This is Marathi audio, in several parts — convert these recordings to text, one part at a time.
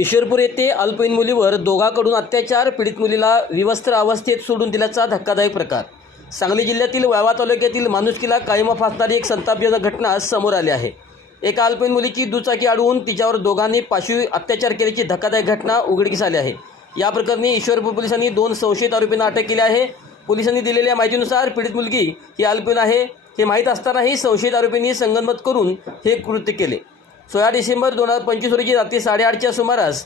ईश्वरपूर येथे अल्पवयीन मुलीवर दोघांकडून अत्याचार, पीडित मुलीला विवस्त्र अवस्थेत सोडून दिल्याचा धक्कादायक प्रकार. सांगली जिल्ह्यातील वाळवा तालुक्यातील माणुसकीला कायम फासणारी एक संतापजनक घटना समोर आली आहे. एका अल्पवयीन मुलीची दुचाकी अडवून तिच्यावर दोघांनी पाशवी अत्याचार केल्याची धक्कादायक घटना उघडकीस आली आहे. या प्रकरणी ईश्वरपूर पोलिसांनी 2 संशयित आरोपींना अटक केली आहे. पोलिसांनी दिलेल्या माहितीनुसार पीडित मुलगी ही अल्पवयीन आहे हे माहीत असतानाही संशयित आरोपींनी संगनमत करून हे कृत्य केले. 16 डिसेंबर 2025 रोजी रात्री 8:30च्या सुमारास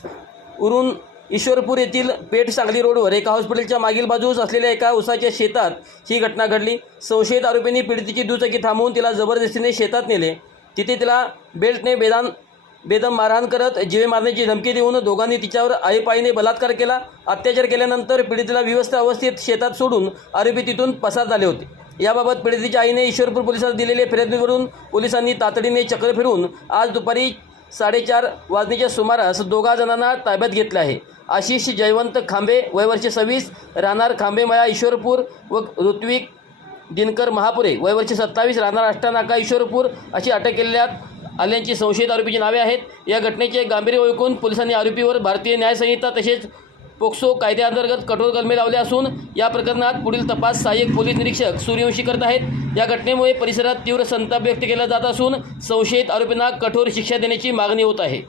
उरून ईश्वरपूर येथील पेठ सांगली रोडवर एका हॉस्पिटलच्या मागील बाजूस असलेल्या एका उसाच्या शेतात ही घटना घडली. संशयित आरोपींनी पीडितेची दुचाकी थांबवून तिला जबरदस्तीने शेतात नेले. तिथे तिला बेल्टने बेदम मारहाण करत जीवे मारण्याची धमकी देऊन दोघांनी तिच्यावर आळीपाळीने बलात्कार केला. अत्याचार केल्यानंतर पीडितेला विवस्त्र अवस्थेत शेतात सोडून आरोपी तिथून पसार झाले होते. याबाबत पीडितेच्या आईने ईश्वरपूर पोलिसांना दिलेल्या फिर्यादीवरून पोलिसांनी तातडीने चक्र फिरवून आज दुपारी 4:30 वाजण्याच्या सुमारास दोघा जणांना ताब्यात घेतले आहे. आशिष जयवंत खांबे वय वर्ष 26 राहणार खांबेमळा ईश्वरपूर व ऋत्विक दिनकर महापुरे वय वर्ष 27 राहणार आष्टानाका ईश्वरपूर अशी अटक केलेल्या आल्यांची संशयित आरोपीची नावे आहेत. या घटनेचे गांभीर्य ओळखून पोलिसांनी आरोपीवर भारतीय न्याय संहिता तसेच पोक्सो कायद्याअंतर्गत कठोर कलमे लावले असून या प्रकरणात पुढील तपास सहाय्यक पोलीस निरीक्षक सूर्यवंशी करत आहेत. या घटनेमुळे परिसरात तीव्र संताप व्यक्त केला जात असून संशयित आरोपींना कठोर शिक्षा देण्याची मागणी होत आहे.